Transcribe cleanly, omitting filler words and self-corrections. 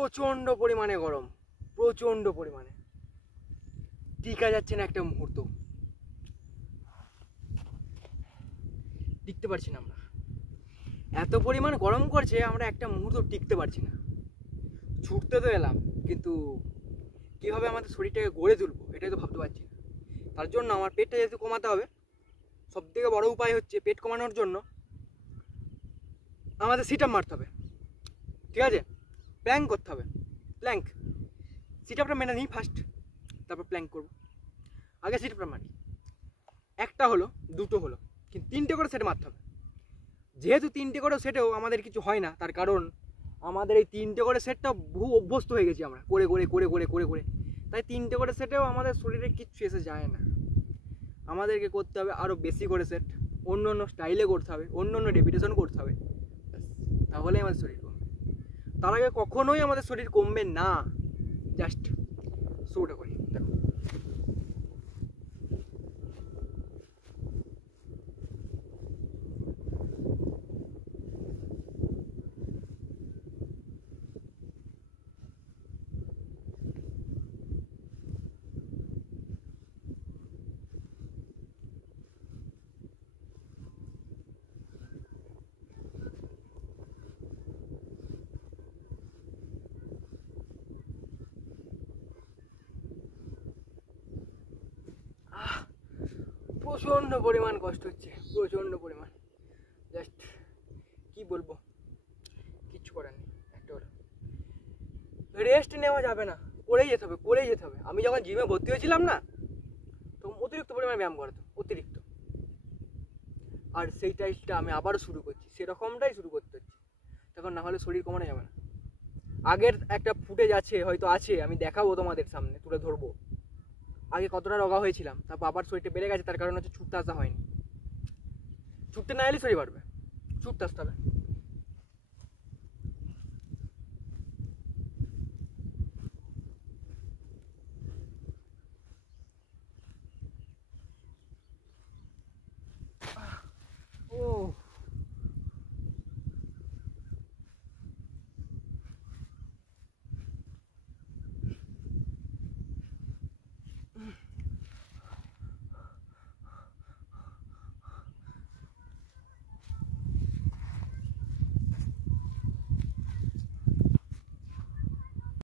প্রচণ্ড পরিমাণে গরম, প্রচণ্ড পরিমাণে টিকা যাচ্ছে না একটা মুহূর্ত, টিকতে পারছি না আমরা। এত পরিমাণ গরম করছে আমরা একটা মুহূর্ত টিকতে পারছি না। ছুটতে তো এলাম, কিন্তু কীভাবে আমাদের শরীরটাকে গড়ে তুলবো এটাই তো ভাবতে পারছি না। তার জন্য আমার পেটটা যেহেতু কমাতে হবে, সবথেকে বড় উপায় হচ্ছে পেট কমানোর জন্য আমাদের সিট আপ মারতে হবে, ঠিক আছে? প্ল্যাঙ্ক করতে হবে, প্ল্যাঙ্ক। সিট আপটা মেনে নিই ফার্স্ট, তারপর প্ল্যাঙ্ক করবো। আগে সিট আপটা মারি, একটা হলো দুটো হলো, কিন্তু 3টে করে সেট মারতে হবে। যেহেতু 3টে করে সেটেও আমাদের কিছু হয় না, তার কারণ আমাদের এই 3টে করে সেটটা বহু অভ্যস্ত হয়ে গেছি আমরা করে করে করে করে করে করে, তাই 3টে করে সেটেও আমাদের শরীরে কিচ্ছু এসে যায় না। আমাদেরকে করতে হবে আরও বেশি করে সেট, অন্য অন্য স্টাইলে করতে হবে, অন্য অন্য রেপিটেশন করতে হবে, তাহলেই আমাদের শরীর কমবে। তার আগে কখনোই আমাদের শরীর কমবে না। জাস্ট শুরুটা করি, দেখো। প্রচণ্ড পরিমাণ কষ্ট হচ্ছে, প্রচণ্ড পরিমাণ। জাস্ট কি বলবো, কিচ্ছু করার নেই। একটা হলো রেস্ট নেওয়া যাবে না, করেই যেতে হবে, করেই যেতে হবে। আমি যখন জিমে ভর্তি হয়েছিলাম না, তখন অতিরিক্ত পরিমাণে ব্যায়াম করাতো, অতিরিক্ত। আর সেই টাইপটা আমি আবারও শুরু করছি, সেরকমটাই শুরু করতে হচ্ছে, তখন না হলে শরীর কমানো যাবে না। আগের একটা ফুটেজ আছে, হয়তো আছে, আমি দেখাবো তোমাদের সামনে, তুলে ধরবো আগে কতটা রোগা হয়েছিলাম। তারপর আবার শরীরটা বেড়ে গেছে, তার কারণ হচ্ছে ছুটতে আসা হয়নি। ছুটতে না এলে শরীর বাড়বে, ছুটতে আসতে হবে।